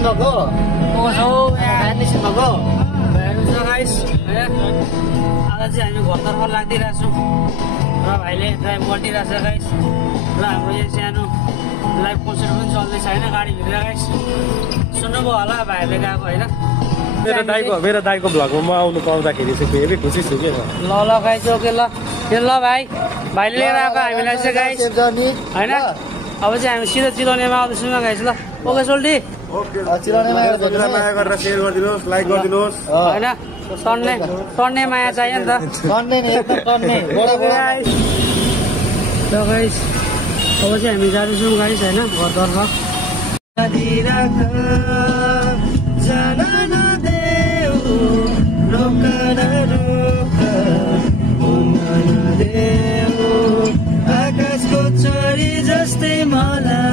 निस्किनु भएको को छौ यहाँ निस्किनु भएको गाइस हैन आज चाहिँ हामी घरतर्फ लाग्दिरहेको छौँ र भाइले ड्राइभ गरिदिरहेको छ गाइस र हाम्रो यहाँ सानो लाइभ कन्सर्ट पनि चल्दैछ होइन गाडीभित्र गाइस सुन्नुभयो होला भाइहरूले गएको होइन मेरो दाइको भ्लगमा म आउनु पाउँदाखेरि चाहिँ हेभी खुसी छु के ल गाइस ओके ल ल भाइले लिएर आएको हामीलाई चाहिँ गाइस होइन अब चाहिँ हामी सिधै चिलाउनेमा आउँदैछौँ न गाइस ल ओके सोल्टी चिलाउनेमा माया गरेर सेयर गरिदिनुहोस् लाइक गरिदिनुहोस् होइन टन्ने माया चाहियो नि त टन्ने नि एकदम टन्ने बडा बडा ल गाइस अब चाहिँ हामी जाँदैछौँ गाइस होइन घरतर्फ आकाशको चरी जस्तै मलाई